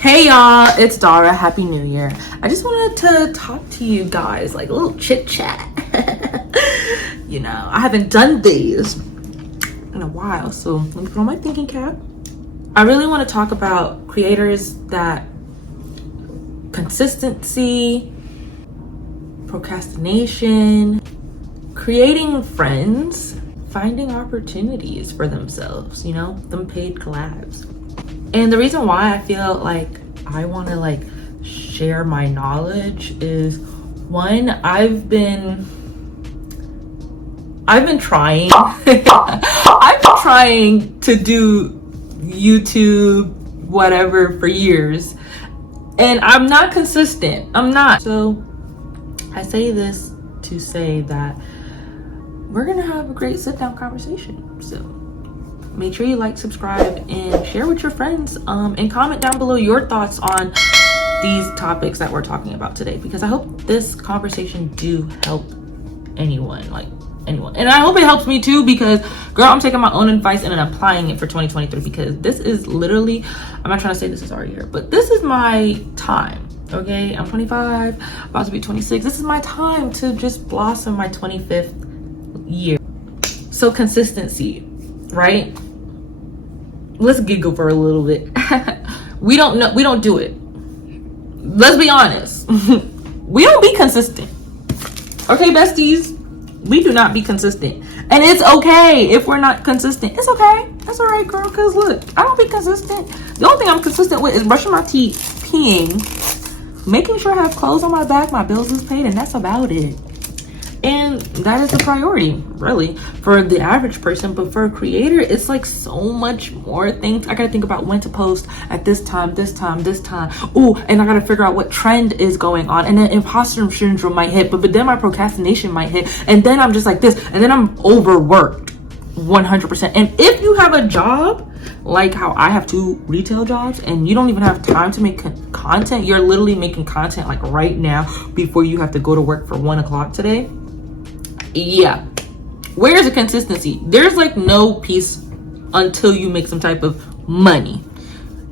Hey y'all, it's Dara. Happy New Year. I just wanted to talk to you guys, like a little chit chat. I haven't done these in a while, so let me put on my thinking cap. I really want to talk about creators that consistency, procrastination, creating friends, finding opportunities for themselves, them paid collabs. And the reason why I feel like I want to share my knowledge is, one, I've been trying I've been trying to do YouTube whatever for years, and I'm not consistent. I'm not. So I say this to say that we're gonna have a great sit-down conversation. So make sure you like, subscribe, and share with your friends, and comment down below your thoughts on these topics that we're talking about today, because I hope this conversation do help anyone. And I hope it helps me too, because girl, I'm taking my own advice and I'm applying it for 2023, because this is literally, I'm not trying to say this is our year, but this is my time. Okay, I'm 25, about to be 26. This is my time to just blossom my 25th year. So consistency, right? Let's giggle for a little bit. We don't do it. Let's be honest. We don't be consistent. Okay, besties? We do not be consistent. And it's okay if we're not consistent. It's okay. That's all right, girl. Because look, I don't be consistent. The only thing I'm consistent with is brushing my teeth, peeing, making sure I have clothes on my back, my bills is paid, and that's about it. And that is the priority, really, for the average person. But for a creator, it's like so much more things. I gotta think about when to post at this time. Ooh, and I gotta figure out what trend is going on. And then imposter syndrome might hit, but then my procrastination might hit. And then I'm just like this. And then I'm overworked 100%. And if you have a job, like how I have 2 retail jobs, and you don't even have time to make content, you're literally making content like right now before you have to go to work for 1 o'clock today. Yeah, where's the consistency? There's no peace until you make some type of money.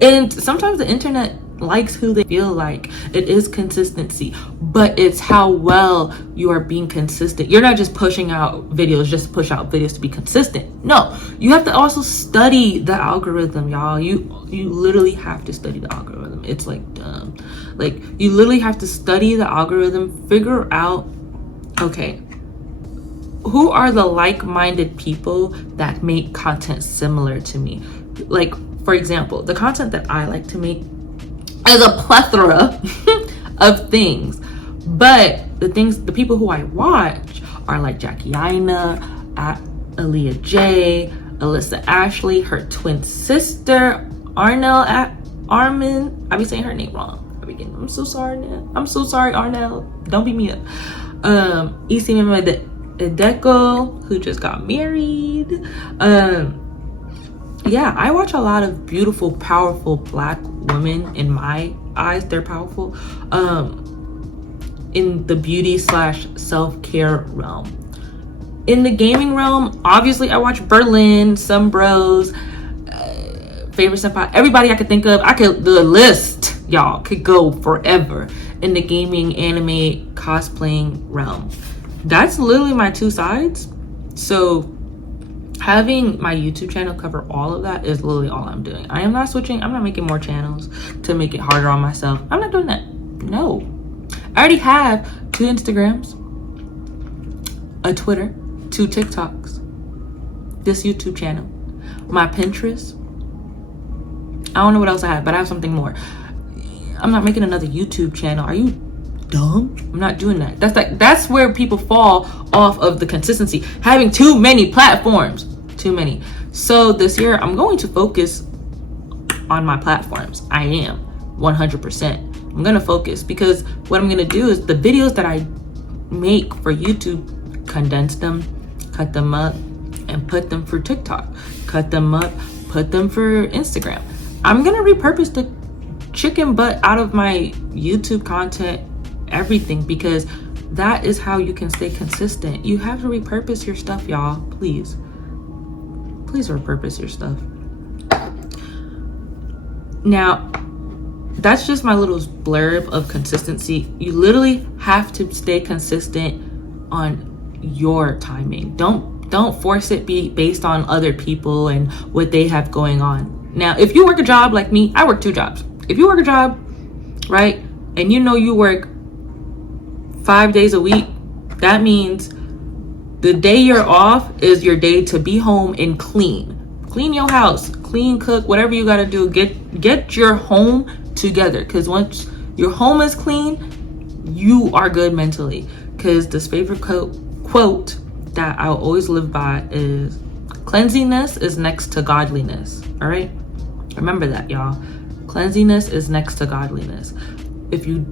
And sometimes the internet likes who they feel like. It is consistency, but it's how well you are being consistent. You're not just pushing out videos just to push out videos to be consistent. No, you have to also study the algorithm, y'all. You literally have to study the algorithm. It's dumb. You literally have to study the algorithm, figure out, okay, who are the like-minded people that make content similar to me? For example, the content that I like to make is a plethora of things, but the people who I watch are like Jackie Aina, Aaliyah J, Alyssa Ashley, her twin sister Armin. I be saying her name wrong. I'm so sorry, Arnell. I'm so sorry, Arnell. Don't beat me up. Deco, who just got married. Yeah, I watch a lot of beautiful, powerful Black women. In my eyes, they're powerful in the beauty / self-care realm. In the gaming realm, obviously I watch Berlin, some bros, favorite senpai, everybody I could think of. The list, y'all, could go forever in the gaming, anime, cosplaying realm. That's literally my 2 sides. So having my YouTube channel cover all of that is literally all I'm doing. I am not switching. I'm not making more channels to make it harder on myself. I'm not doing that. No. I already have 2 Instagrams, a Twitter, 2 TikToks, this YouTube channel, my Pinterest. I don't know what else I have, but I have something more. I'm not making another YouTube channel. Are you dumb? I'm not doing that. That's where people fall off of the consistency, having too many platforms. Too many. So this year I'm going to focus on my platforms. I am 100%. I'm gonna focus, because what I'm gonna do is the videos that I make for YouTube, condense them, cut them up, and put them for TikTok, cut them up, put them for Instagram. I'm gonna repurpose the chicken butt out of my YouTube content, everything, because that is how you can stay consistent. You have to repurpose your stuff, y'all. Please repurpose your stuff. Now, that's just my little blurb of consistency. You literally have to stay consistent on your timing. Don't force it be based on other people and what they have going on. Now, if you work a job like me, I work 2 jobs. If you work a job, right, and you know you work 5 days a week, that means the day you're off is your day to be home and clean your house, clean, cook, whatever you got to do. Get your home together, because once your home is clean, you are good mentally. Because this favorite quote that I'll always live by is, cleanliness is next to godliness. All right, remember that, y'all. Cleanliness is next to godliness. If you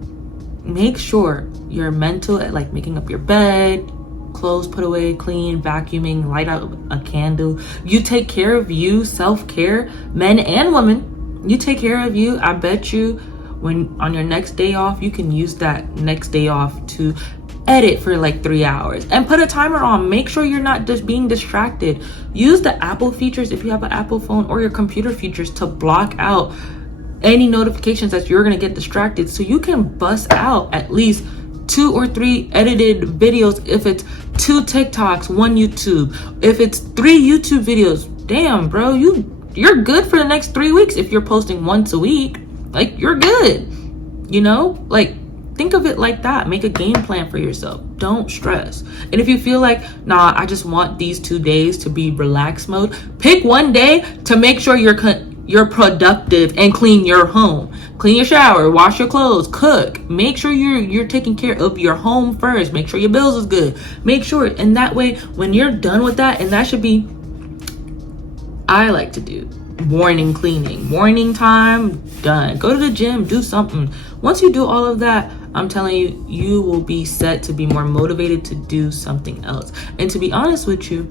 make sure you're mental at like making up your bed, clothes put away, clean, vacuuming, light out a candle, you take care of you, self-care, men and women, you take care of you. I bet you when on your next day off, you can use that next day off to edit for like 3 hours and put a timer on. Make sure you're not just being distracted. Use the Apple features if you have an Apple phone, or your computer features, to block out any notifications that you're gonna get distracted, so you can bust out at least 2 or 3 edited videos. If it's 2 TikToks, 1 YouTube, if it's 3 YouTube videos, damn bro, you're good for the next 3 weeks. If you're posting once a week, like, you're good, you know? Like, think of it like that. Make a game plan for yourself. Don't stress. And if you feel like, nah, I just want these 2 days to be relax mode, pick one day to make sure you're productive and clean your home, clean your shower, wash your clothes, cook. Make sure you're taking care of your home first. Make sure your bills is good. Make sure, and that way when you're done with that, and that should be, I like to do morning cleaning, morning time, done. Go to the gym, do something. Once you do all of that, I'm telling you, you will be set to be more motivated to do something else. And to be honest with you,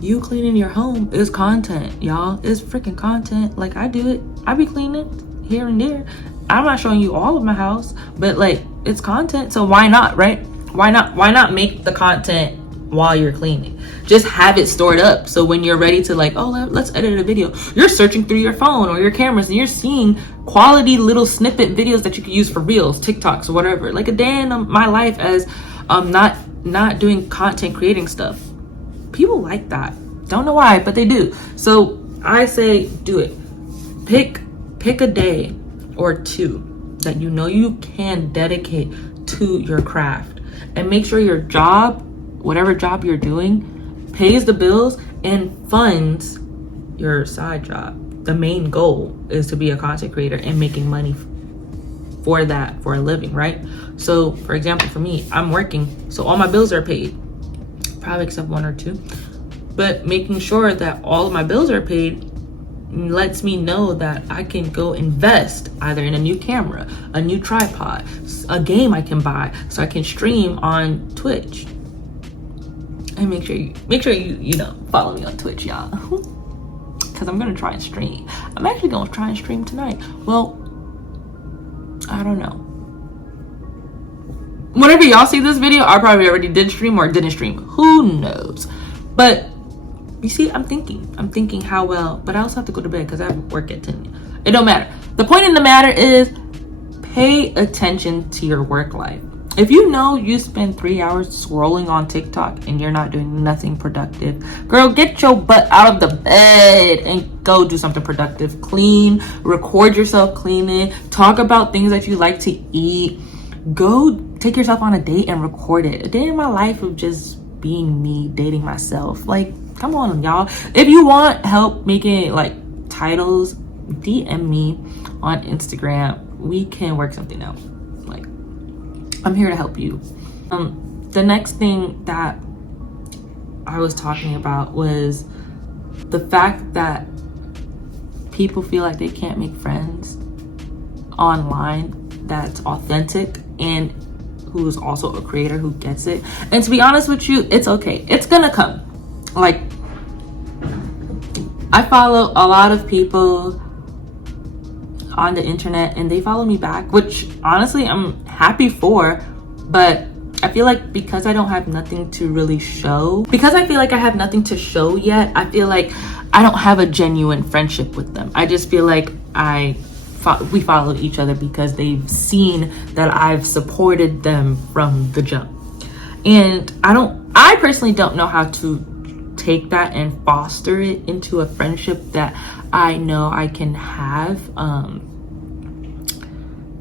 you cleaning your home is content, y'all. It's freaking content. Like, I do it. I be cleaning here and there. I'm not showing you all of my house, but like, it's content. So why not, right? Why not make the content while you're cleaning? Just have it stored up, so when you're ready to like, oh, let's edit a video, you're searching through your phone or your cameras and you're seeing quality little snippet videos that you can use for reels, TikToks, or whatever. Like a day in my life as not doing content creating stuff. People like that. Don't know why, but they do. So I say do it. Pick a day or 2 that you know you can dedicate to your craft, and make sure your job, whatever job you're doing, pays the bills and funds your side job. The main goal is to be a content creator and making money for that, for a living, right? So for example, for me, I'm working, so all my bills are paid, probably except 1 or 2, but making sure that all of my bills are paid lets me know that I can go invest either in a new camera, a new tripod, a game I can buy so I can stream on Twitch. And make sure you know, follow me on Twitch, y'all. Because I'm gonna try and stream. I'm actually gonna try and stream tonight. Well, I don't know. Whenever y'all see this video, I probably already did stream or didn't stream. Who knows? But you see, I'm thinking how well, but I also have to go to bed because I have work at 10. It don't matter. The point in the matter is, pay attention to your work life. If you know you spend 3 hours scrolling on TikTok and you're not doing nothing productive, girl, get your butt out of the bed and go do something productive. Clean, record yourself cleaning, talk about things that you like to eat. Go take yourself on a date and record it. A day in my life of just being me, dating myself. Like, come on, y'all. If you want help making like titles, DM me on Instagram. We can work something out. Like, I'm here to help you. The next thing that I was talking about was the fact that people feel like they can't make friends online that's authentic and who is also a creator who gets it. And to be honest with you, it's okay. It's gonna come. Like, I follow a lot of people on the internet and they follow me back, which honestly I'm happy for, but I feel like because I don't have nothing to really show, because I feel like I have nothing to show yet, I feel like I don't have a genuine friendship with them. I just feel like I we follow each other because they've seen that I've supported them from the jump. And I personally don't know how to take that and foster it into a friendship that I know I can have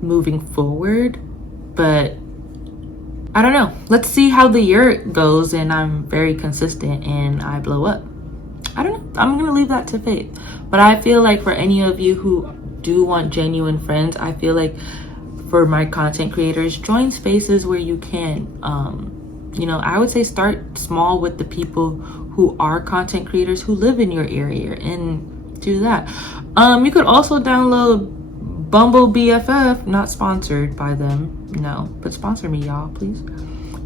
moving forward. But I don't know. Let's see how the year goes and I'm very consistent and I blow up. I don't know. I'm going to leave that to fate. But I feel like for any of you who do want genuine friends, I feel like for my content creators, join spaces where you can. You know, I would say start small with the people who are content creators who live in your area and do that. You could also download Bumble BFF, not sponsored by them, no, but sponsor me, y'all, please.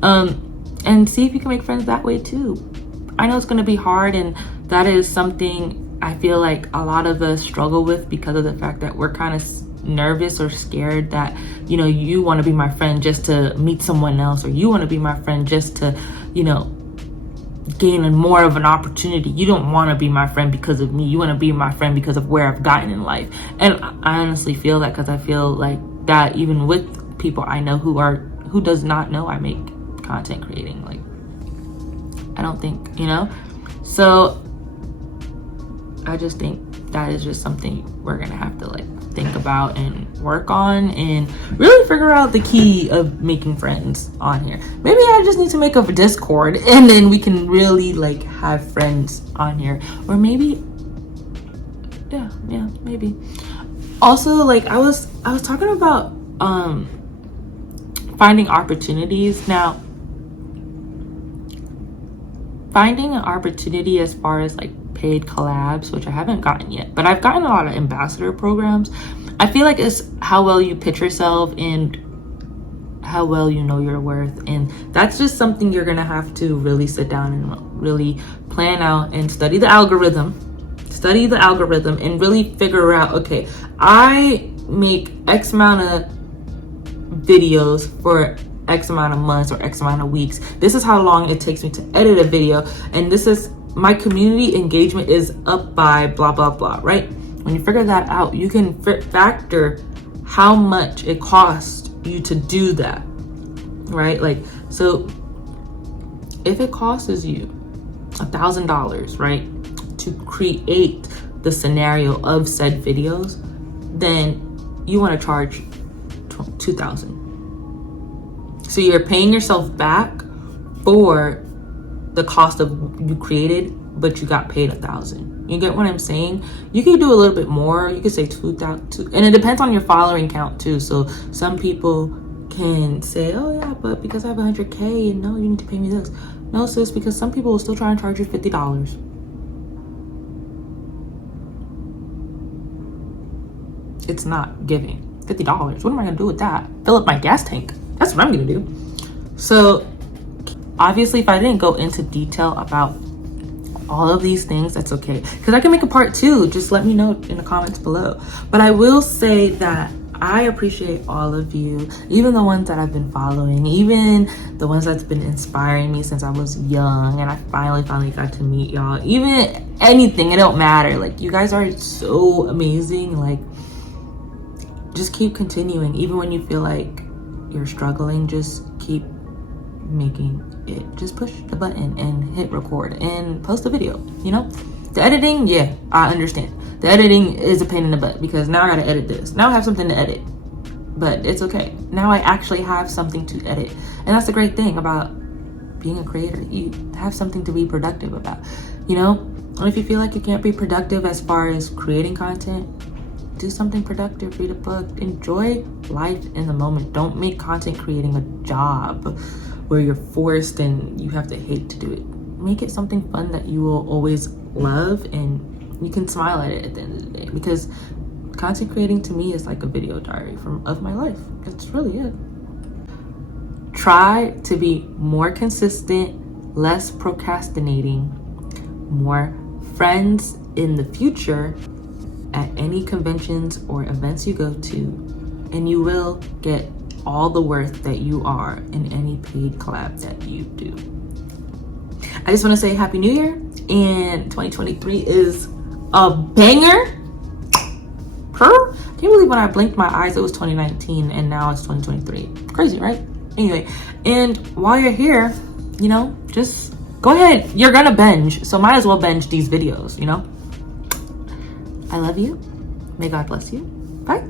And see if you can make friends that way too. I know it's going to be hard, and that is something I feel like a lot of us struggle with because of the fact that we're kind of nervous or scared that, you know, you want to be my friend just to meet someone else, or you want to be my friend just to, you know, gain more of an opportunity. You don't want to be my friend because of me. You want to be my friend because of where I've gotten in life. And I honestly feel that because I feel like that even with people I know who does not know I make content creating. Like, I don't think, you know. So I just think that is just something we're gonna have to like think about and work on and really figure out the key of making friends on here. Maybe I just need to make a Discord and then we can really like have friends on here. Or maybe yeah, maybe. Also, like I was talking about finding opportunities. Now, finding an opportunity as far as like paid collabs, which I haven't gotten yet, but I've gotten a lot of ambassador programs. I feel like it's how well you pitch yourself and how well you know your worth, and that's just something you're gonna have to really sit down and really plan out and study the algorithm and really figure out, okay, I make X amount of videos for X amount of months or X amount of weeks. This is how long it takes me to edit a video, and this is my community engagement is up by blah blah blah, right? When you figure that out, you can factor how much it costs you to do that, right? Like, so if it costs you $1,000, right, to create the scenario of said videos, then you want to charge $2,000. So you're paying yourself back for the cost of you created, but you got paid $1,000. You get what I'm saying? You can do a little bit more. You could say 2,000, and it depends on your following count too. So some people can say, oh yeah, but because I have 100K, and no, you need to pay me this. No, sis, because some people will still try and charge you $50. It's not giving. $50. What am I gonna do with that? Fill up my gas tank. That's what I'm gonna do. So obviously, if I didn't go into detail about all of these things, that's okay, because I can make a part 2. Just let me know in the comments below. But I will say that I appreciate all of you, even the ones that I've been following, even the ones that's been inspiring me since I was young and I finally got to meet y'all. Even anything, it don't matter. Like, you guys are so amazing. Like, just keep continuing. Even when you feel like you're struggling, just keep making it. Just push the button and hit record and post a video. You know, the editing, yeah, I understand. The editing is a pain in the butt because now I gotta edit this. Now I have something to edit, but it's okay. Now I actually have something to edit, and that's the great thing about being a creator. You have something to be productive about, you know. And if you feel like you can't be productive as far as creating content, do something productive. Read a book. Enjoy life in the moment. Don't make content creating a job where you're forced and you have to hate to do it. Make it something fun that you will always love and you can smile at it at the end of the day, because content creating to me is like a video diary of my life. That's really it. Try to be more consistent, less procrastinating, more friends in the future at any conventions or events you go to, and you will get all the worth that you are in any paid collab that you do. I just want to say Happy New Year, and 2023 is a banger. Can't Can you believe when I blinked my eyes, it was 2019 and now it's 2023? Crazy, right? Anyway, and while you're here, you know, just go ahead. You're gonna binge, so might as well binge these videos, you know? I love you. May God bless you. Bye.